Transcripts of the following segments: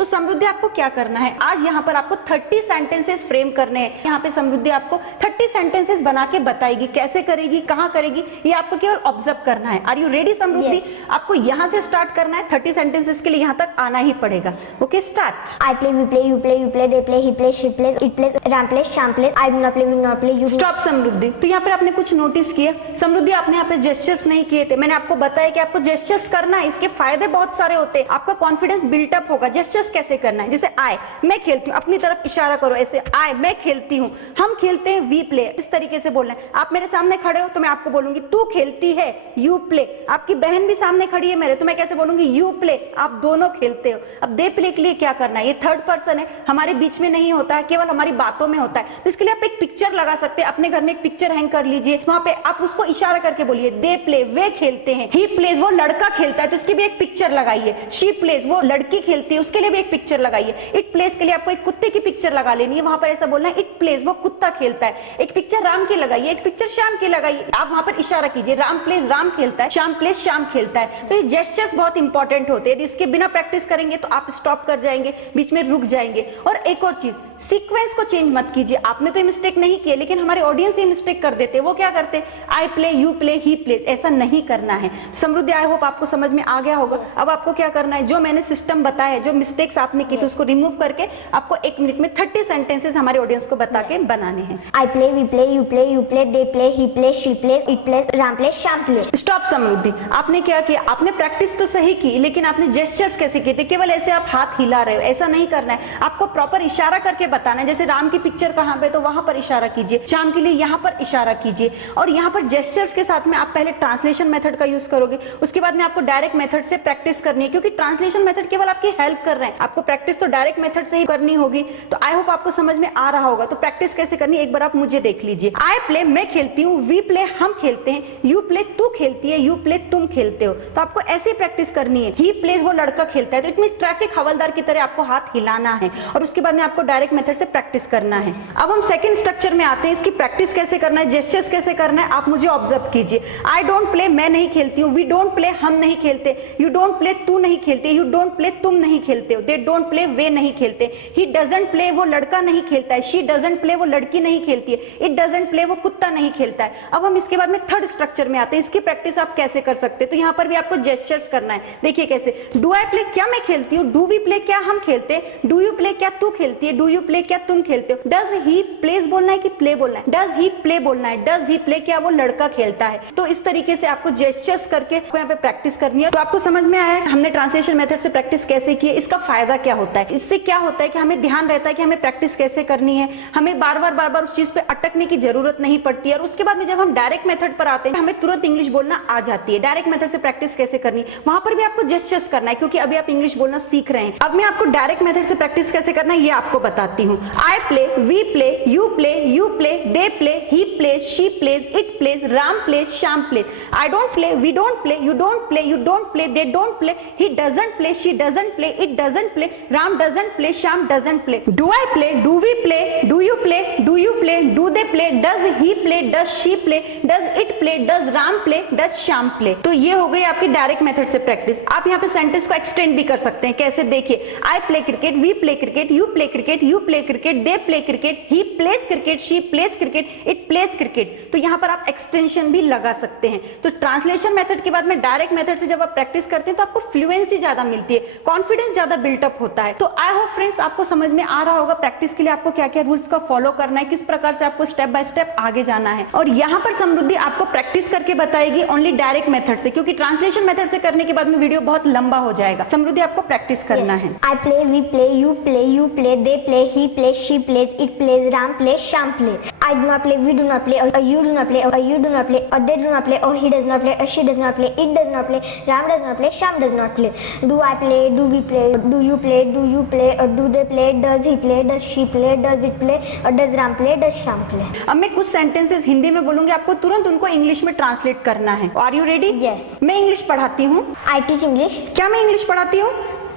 तो समृद्धि आपको क्या करना है, आज यहाँ पर आपको 30 सेंटेंसेस फ्रेम करने हैं। यहाँ पे समृद्धि आपको 30 सेंटेंसेस बना के बताएगी, कैसे करेगी, कहाँ करेगी, ये आपको केवल ऑब्जर्व करना है। आर यू रेडी समृद्धि? आपको यहाँ से स्टार्ट करना है, 30 सेंटेंसेस के लिए यहाँ तक आना ही पड़ेगा। Okay start. I play, we play, you play, they play, he plays, she plays, it plays, Ram plays, Sham plays, I do not play, we do not play, you do. Stop Samriddhi. तो यहाँ पर आपने कुछ notice किया समृद्धि, आपने यहाँ पे gestures नहीं किए थे। मैंने आपको बताया कि आपको जेस्चर्स करना है, इसके फायदे बहुत सारे होते हैं, आपका कॉन्फिडेंस बिल्टअप होगा। जेस्चर्स कैसे करना है, जैसे आई मैं खेलती हूँ, अपनी तरफ इशारा करो, ऐसे आई मैं खेलती हूँ, हम खेलते हैं, वी प्ले, इस तरीके से बोलना है। आप मेरे सामने खड़े हो तो मैं आपको बोलूंगी तू खेलती है, यू प्ले। आपकी बहन भी सामने खड़ी है मेरे, तो मैं कैसे बोलूंगी, यू प्ले, आप दोनों खेलते हो। अब दे प्ले के लिए क्या करना है, ये थर्ड पर्सन है, हमारे बीच में नहीं होता है, केवल हमारी बातों में होता है। तो इसके लिए आप एक पिक्चर लगा सकते हैं, अपने घर में एक पिक्चर हैंग कर लीजिए, वहां पे आप उसको इशारा करके बोलिए दे प्ले, वे खेलते हैं, ही प्लेज, वो लड़का खेलता है तो उसकी भी एक पिक्चर लगाइए, शी प्लेज, वो लड़की खेलती है उसके लिए भी एक पिक्चर लगाइए, इट प्लेज के लिए आपको एक कुत्ते की पिक्चर लगा लेनी है, वहां पर ऐसा बोलना है इट प्लेज, वो कुत्ता खेलता है। एक पिक्चर राम की लगाइए, एक पिक्चर श्याम की लगाइए, आप वहां पर इशारा कीजिए, राम प्लेज राम खेलता है, श्याम प्लेज श्याम खेलता है। तो ये जेस्चर्स बहुत इंपॉर्टेंट होते हैं, यदि इसके बिना प्रैक्टिस करेंगे तो आप स्टॉप कर जाएंगे, बीच में रुक जाएंगे। और एक और चीज, सीक्वेंस को चेंज मत कीजिए। आपने तो ये मिस्टेक नहीं किया, लेकिन हमारे ऑडियंस ये मिस्टेक कर देते हैं। वो क्या करते हैं, I play, you play, he pledge, ऐसा नहीं करना है। समृद्धि आई होप आपको समझ में आ गया होगा। अब आपको क्या करना है, जो मैंने सिस्टम बताया, जो मिस्टेक्स आपने की थी उसको रिमूव करके आपको 1 मिनट में 30 सेंटेंसेस हमारे ऑडियंस को बता के बनाने हैं। I play, we play, you play, they play, he plays, she plays, it plays, Ram plays, Sham plays. Stop Samriddhi. आपने क्या किया, आपने प्रैक्टिस तो सही की, लेकिन आपने जेस्चर्स कैसे किए थे, केवल ऐसे आप हाथ हिला रहे हो, ऐसा नहीं करना है। आपको प्रॉपर इशारा करके बताना है, जैसे राम की पिक्चर कहाँ पे, तो वहां पर इशारा कीजिए, श्याम के लिए यहाँ पर इशारा कीजिए। और यहाँ पर जेस्चर्स के साथ में आप पहले ट्रांसलेशन मेथड का यूज करोगे, उसके बाद में आपको डायरेक्ट मेथड से प्रैक्टिस करनी है, क्योंकि ट्रांसलेशन मेथड केवल आपकी हेल्प कर रहे हैं, आपको प्रैक्टिस तो डायरेक्ट मेथड से ही करनी होगी। तो आई होप आपको समझ में आ रहा होगा। तो प्रैक्टिस कैसे करनी है एक बार आप मुझे देख लीजिए। आई प्ले, मैं खेलती हूँ, वी प्ले, हम खेलते हैं, यू प्ले, तू खेलती है, यू प्ले, तुम खेलते हो। तो आपको ऐसी प्रैक्टिस करनी है। ही प्लेज, वो लड़का खेलता है, तो इसमें ट्रैफिक हवलदार की तरह आपको हाथ हिलाना है, और उसके बाद में आपको डायरेक्ट मेथड से प्रैक्टिस करना है। अब हम सेकंड स्ट्रक्चर में आते हैं, इसकी प्रैक्टिस कैसे करना है, जेस्चर्स कैसे करना है, आप मुझे ऑब्जर्व कीजिए। आई डोंट प्ले, मैं नहीं खेलती हूँ, वी डोंट प्ले, हम नहीं खेलते, यू डोंट प्ले, तू नहीं खेलते, यू डोंट प्ले, तुम नहीं खेलते हो, दे डोंट प्ले, वे नहीं खेलते, ही डजंट प्ले, वो लड़का नहीं खेलता है, शी डजंट प्ले, वो लड़की नहीं खेलती है, इट डजंट प्ले, वो कुत्ता नहीं खेलता है। अब हम इसके बाद में थर्ड स्ट्रक्चर में आते हैं, इसकी प्रैक्टिस आप कैसे कर सकते हैं। तो यहाँ पर भी आपको जेस्चर्स करना है। देखिए कैसे, डू आई प्ले, क्या मैं खेलती हूँ, डू वी प्ले, क्या हम खेलते हैं, डू यू प्ले, क्या तू खेलती है, डू यू प्ले, क्या तुम खेलते हो, डज ही प्लेज बोलना है कि प्ले बोलना है, डज ही प्ले बोलना है, डज ही प्ले, क्या वो लड़का खेलता है। तो इस तरीके से आपको जेस्चर्स करके यहाँ पे प्रैक्टिस करनी है। तो आपको समझ में आया हमने ट्रांसलेशन मेथड से प्रैक्टिस कैसे की है, इसका फायदा क्या होता है। इससे क्या होता है कि हमें ध्यान रहता है कि हमें प्रैक्टिस कैसे करनी है, हमें बार बार उस चीज पे अटकने की जरूरत नहीं पड़ती है। और उसके बाद में जब हम डायरेक्ट मेथड पर आते हैं, हमें तुरंत इंग्लिश बोलना आ जाती है। डायरेक्ट मेथड से प्रैक्टिस कैसे करनी है, वहां पर भी आपको जेस्चर्स करना है, क्योंकि अभी आप इंग्लिश बोलना सीख रहे हैं। अब मैं आपको डायरेक्ट मेथड से प्रैक्टिस कैसे करना है ये आपको बताती हूँ। I play, we play, you play, they play, he plays, she plays, it plays, Ram plays, Shyam plays. I don't play, we don't play, you don't play, you don't play, they don't play, he doesn't play, she doesn't play, it doesn't play, Ram doesn't play, Shyam doesn't play. Do I play, do we play, do you play, do you play, do they play, does he play, does she play, does it play, does Ram play, does Shyam play. तो ये हो गई आपकी direct method से practice. आप यहाँ पे sentence को एक्सटेंड भी कर सकते हैं। कैसे, देखिए, I play cricket, we play cricket, you play cricket, you play cricket, they play cricket, he plays cricket, she plays cricket, it plays cricket. तो यहाँ पर आप एक्सटेंशन भी लगा सकते हैं। तो ट्रांसलेशन मेथड के बाद में डायरेक्ट मेथड से जब आप प्रैक्टिस करते हैं तो आपको फ्लुएंसी ज्यादा मिलती है, कॉन्फिडेंस ज्यादा बिल्टअप होता है। तो आई होप फ्रेंड्स आपको समझ में आ रहा होगा प्रैक्टिस के लिए आपको क्या क्या रूल्स का फॉलो करना है, किस प्रकार से आपको स्टेप बाय स्टेप आगे जाना है। और यहाँ पर समृद्धि आपको प्रैक्टिस करके बताएगी ओनली डायरेक्ट मेथड से, क्योंकि ट्रांसलेशन मेथड से करने के बाद में वीडियो बहुत लंबा हो जाएगा। समृद्धि आपको प्रैक्टिस करना है। I play, we play, you play, they play, he plays, she plays, it plays, Ram plays, Sham plays. I do not play, we do not play, or you do not play, or you do not play, or they do not play, or he does not play, or she does not play, it does not play, Ram does not play, Sham does not play. Do I play, do we play, do you play, do you play, or do they play, does he play, does she play, does it play, or does Ram play, does Sham play. अब मैं कुछ sentences Hindi में बोलूंगी, आपको तुरंत उनको English में translate करना है। Are you ready? Yes. मैं इंग्लिश पढ़ाती हूँ। I teach English. क्या मैं इंग्लिश पढ़ाती हूँ?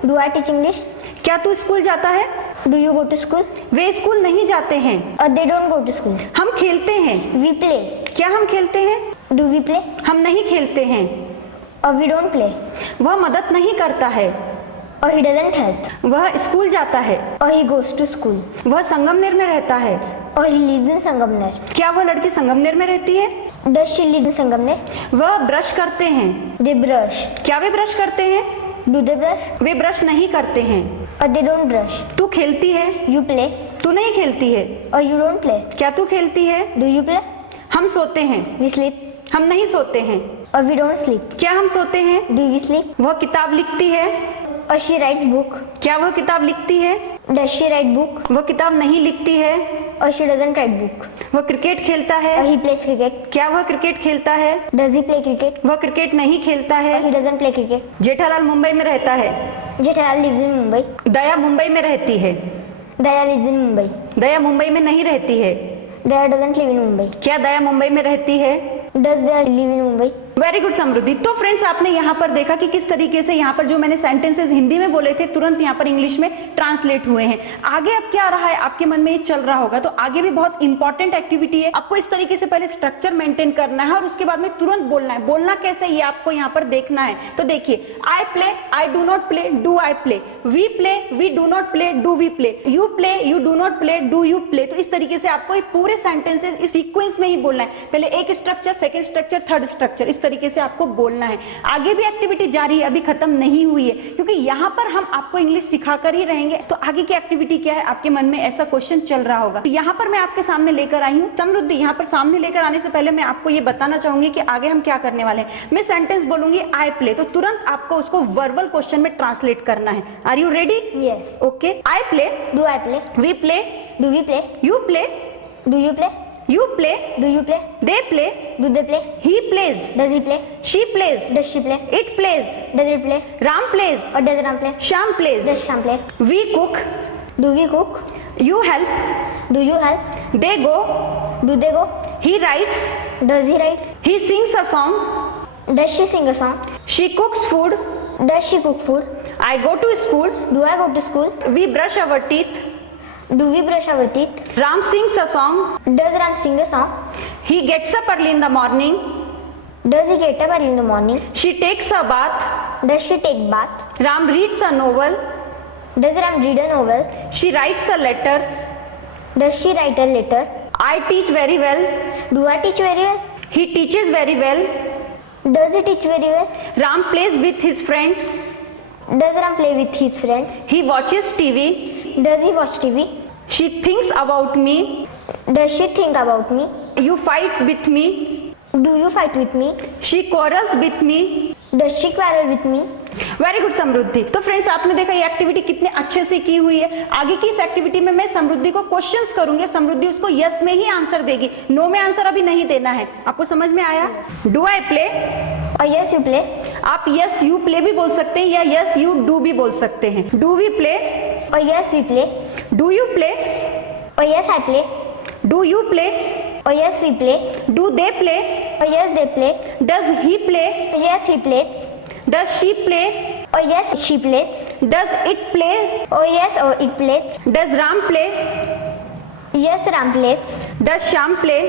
Do I teach English? क्या तू स्कूल जाता है? Do you go to school? Way school नहीं जाते हैं। They don't go to school. हम खेलते हैं। We play. क्या हम खेलते हैं? Do we play? हम नहीं खेलते हैं। We don't play. वह मदद नहीं करता है। or he doesn't help, वह स्कूल जाता है, or he goes to school, वह संगमनेर में रहता है, or he lives in Sangamner. क्या वह लड़की संगमनेर में रहती है? Does she live in Sangamner? वह ब्रश करते हैं, They brush. क्या वे ब्रश करते हैं? Do they brush? Way brush नहीं करते हैं। Or they don't brush? तू खेलती है, You play, तू नहीं खेलती है, or you don't play? क्या तू खेलती है? Do you play? हम सोते हैं, We sleep, हम नहीं सोते हैं, or we don't sleep? क्या हम सोते हैं? Do we sleep? वह किताब लिखती है, Or she writes book? क्या वह किताब लिखती है? Does she write book? वह किताब नहीं लिखती है, Or she doesn't write book? वह क्रिकेट खेलता Or है, he plays cricket? क्या वह क्रिकेट खेलता है? Does he play cricket? वह क्रिकेट नहीं खेलता Or है। he doesn't play cricket? Jethalal Mumbai में रहता है, Jethalal lives in Mumbai. दया मुंबई में रहती है, Daya lives in Mumbai. दया मुंबई में नहीं रहती है, Daya doesn't live in Mumbai. क्या दया मुंबई में रहती है? Does Daya live in Mumbai? Very good Samriddhi. तो फ्रेंड्स आपने यहाँ पर देखा कि किस तरीके से यहाँ पर जो मैंने सेंटेंसेस हिंदी में बोले थे तुरंत यहाँ पर इंग्लिश में ट्रांसलेट हुए हैं। आगे अब क्या रहा है आपके मन में ये चल रहा होगा, तो आगे भी बहुत इंपॉर्टेंट एक्टिविटी है। आपको इस तरीके से पहले स्ट्रक्चर मेंटेन करना है और उसके बाद में तुरंत बोलना है। बोलना कैसे ये आपको यहाँ पर देखना है। तो देखिए, I play, I do not play, do I play, we play, we do not play, do we play, you play, you do not play, do you play. तो इस तरीके से आपको ये पूरे सेंटेंसेस इस सीक्वेंस में ही बोलना है। पहले एक structure, second structure, third structure, इस तरीके से आपको बोलना है। आगे भी एक्टिविटी जारी है, अभी खत्म नहीं हुई है, क्योंकि यहाँ पर हम आपको इंग्लिश सिखाकर ही रहेंगे। तो आगे की एक्टिविटी क्या है, आपके मन में ऐसा क्वेश्चन चल रहा होगा। तो यहाँ पर मैं आपके सामने लेकर आई हूँ समृद्धि। यहाँ पर सामने लेकर आने से पहले मैं आपको ये बताना चाहूंगी कि आगे हम क्या करने वाले हैं। मैं सेंटेंस बोलूंगी आई प्ले, तो तुरंत आपको उसको वर्बल क्वेश्चन में ट्रांसलेट करना है। Are you ready? Yes. Okay. I play, Do I play? We play, Do we play? You play, Do you play? You play, Do you play? They play, Do they play? He plays, Does he play? She plays, Does she play? It plays, Does it play? Ram plays, Or does Ram play? Shyam plays, Does Sham play? We cook, Do we cook? You help, Do you help? They go, Do they go? He writes, Does he write? He sings a song, Does she sing a song? She cooks food, Does she cook food? I go to school, Do I go to school? We brush our teeth, Do we brush our teeth? Ram sings a song, Does Ram sing a song? He gets up early in the morning, Does he get up early in the morning? She takes a bath, Does she take bath? Ram reads a novel, Does Ram read a novel? She writes a letter, Does she write a letter? I teach very well, Do I teach very well? He teaches very well, Does he teach very well? Ram plays with his friends, Does Ram play with his friend? He watches TV, Does he watch TV? She thinks about me, Does she think about me? You fight with me, Do you fight with me? She quarrels with me. Does she quarrel with me? Very good Samriddhi. तो friends आपने देखा ये activity कितने अच्छे से की हुई है। आगे की इस एक्टिविटी में मैं समृद्धि को क्वेश्चंस करूंगी, समृद्धि उसको यस में ही आंसर देगी, नो में आंसर अभी नहीं देना है। आपको समझ में आया? Do I play, Or yes, you play. आप यस यू प्ले भी बोल सकते हैं या यस यू डू भी बोल सकते हैं। Do we play, Or yes, we play. Do you play, Or yes, I play. Do you play, Or yes, we play. Do they play, Or yes, they play. Does he play, Or yes, he plays. Does she play, Or yes, she plays. Does it play, Or yes, or it plays. Does Ram play, Yes, Ram plays. Does Shyam play.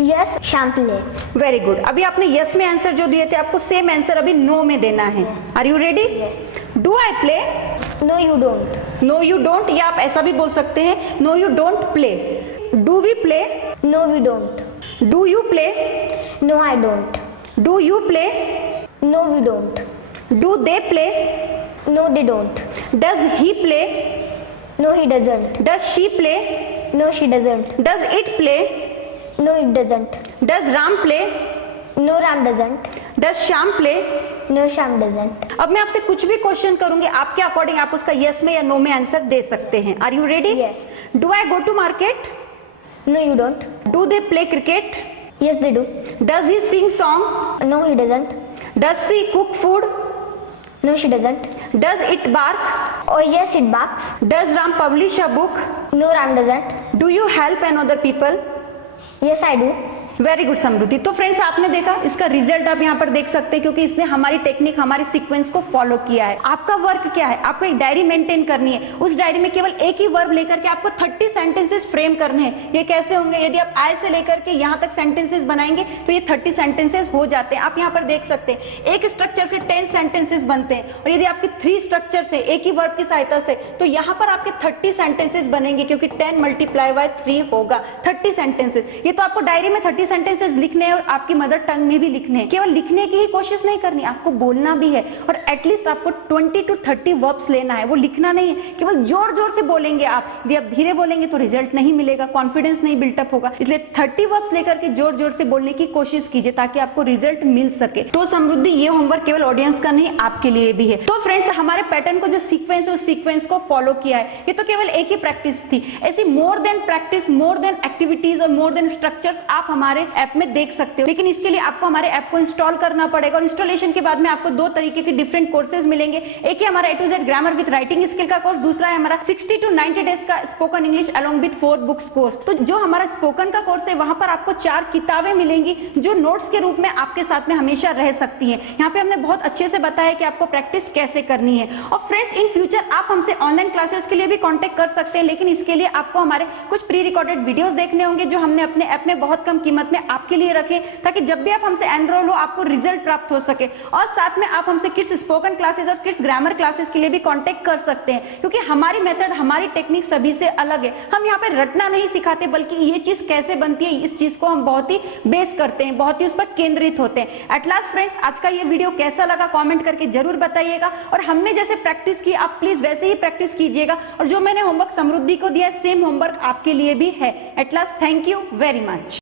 Yes, Sham plays. Very good. अभी आपने yes में answer जो दिए थे आपको same answer अभी no में देना है। Are you ready? Do I play, No, you don't. No you don't, या आप ऐसा भी बोल सकते हैं no you don't play. Do we play, No, we don't. Do you play, No, I don't. Do you play, No, we don't. Do they play, No, they don't. Does he play, No, he doesn't. Does she play, No, she doesn't. Does it play, No, it doesn't. Does Ram play, No, Ram doesn't. Does Shyam play. No, Sham doesn't. अब मैं आपसे कुछ भी question करूंगी, आपके according आप उसका yes में या नो में आंसर दे सकते हैं। Are you ready? Yes. Do I go to market, No, you don't. Do they play cricket, Yes, they do. Does he sing song, No, he doesn't. Does she cook food, No, she doesn't. Does it bark, Oh, yes, it barks. Does Ram publish a book, No, Ram doesn't. Do you help another people, Yes, I do. Very good Samriddhi. तो friends आपने देखा, इसका result आप यहाँ पर देख सकते हैं क्योंकि इसने हमारी टेक्निक, हमारे सीक्वेंस को फॉलो किया है। आपका वर्क क्या है, आपको एक डायरी मेंटेन करनी है। उस डायरी में केवल एक ही वर्ब लेकर के आपको 30 सेंटेंसेस फ्रेम करने हैं। ये कैसे होंगे, यदि आप आई से लेकर के यहाँ तक सेंटेंसेस बनाएंगे तो ये 30 सेंटेंसेस हो जाते हैं। आप यहाँ पर देख सकते हैं एक स्ट्रक्चर से 10 सेंटेंसेस बनते हैं, और यदि आपके 3 स्ट्रक्चर से एक ही वर्ब की सहायता से, तो यहाँ पर आपके 30 सेंटेंसेस बनेंगे क्योंकि 10 × 3 होगा 30 सेंटेंसेस। ये तो आपको डायरी में 30 सेंटेंसेस लिखने हैं और आपकी मदर टंग में भी लिखने हैं। केवल लिखने की ही कोशिश नहीं करनी, आपको बोलना भी है, और एटलीस्ट आपको 20 to 30 वर्ब्स लेना है। वो लिखना नहीं है, केवल जोर जोर से बोलेंगे आप। यदि आप धीरे बोलेंगे तो रिजल्ट नहीं मिलेगा, कॉन्फिडेंस नहीं बिल्टअप होगा। इसलिए 30 वर्ब्स लेकर के जोर जोर से बोलने की कोशिश कीजिए ताकि आपको रिजल्ट मिल सके। तो समृद्धि, ये होमवर्क केवल ऑडियंस का नहीं, आपके लिए भी है। तो फ्रेंड्स, हमारे पैटर्न को जो सीक्वेंस है उस सीक्वेंस को फॉलो किया है। ये तो केवल एक ही प्रैक्टिस थी। ऐसी more than practice, more than activities और मोर देन स्ट्रक्चर्स आप हमारे ऐप में देख सकते हो। लेकिन इसके लिए आपको हमारे ऐप को इंस्टॉल करना पड़ेगा, और इंस्टॉलेशन के बाद में आपको 2 तरीके के डिफरेंट कोर्सेज मिलेंगे। एक है हमारा A to Z grammar with writing skill का कोर्स, दूसरा है हमारा 60 to 90 डेज का spoken English along with 4 books course. तो जो हमारा स्पोकन का कोर्स है वहां पर आपको 4 किताबें मिलेंगी जो नोट्स के रूप में आपके साथ में हमेशा रह सकती हैं। यहाँ पे हमने बहुत अच्छे से बताया कि आपको प्रैक्टिस कैसे करनी है। और फ्रेंड्स, इन फ्यूचर आप हमसे ऑनलाइन क्लासेस के लिए भी कांटेक्ट कर सकते हैं, लेकिन इसके लिए आपको हमारे कुछ प्री रिकॉर्डेड वीडियोस देखने होंगे जो हमने अपने ऐप में बहुत कम कीमत में आपके लिए रखे, ताकि जब भी आप हमसे एनरोल हो आपको रिजल्ट प्राप्त हो सके। और साथ में आप हमसे किड्स स्पोकन क्लासेस और किड्स ग्रामर क्लासेस के लिए भी कांटेक्ट कर सकते हैं, क्योंकि हमारी मेथड, हमारी टेक्निक सभी से अलग है। हम यहाँ पे रटना नहीं सिखाते, बल्कि ये चीज कैसे बनती है इस चीज को हम बहुत ही बेस करते हैं, बहुत ही उस पर केंद्रित होते हैं। एट लास्ट फ्रेंड्स, आज का ये वीडियो कैसा लगा कमेंट करके जरूर बताइएगा, और हमने जैसे प्रैक्टिस की आप प्लीज वैसे ही प्रैक्टिस कीजिएगा। और जो मैंने होमवर्क समृद्धि को दिया, सेम होमवर्क आपके लिए भी है। At last, thank you very much.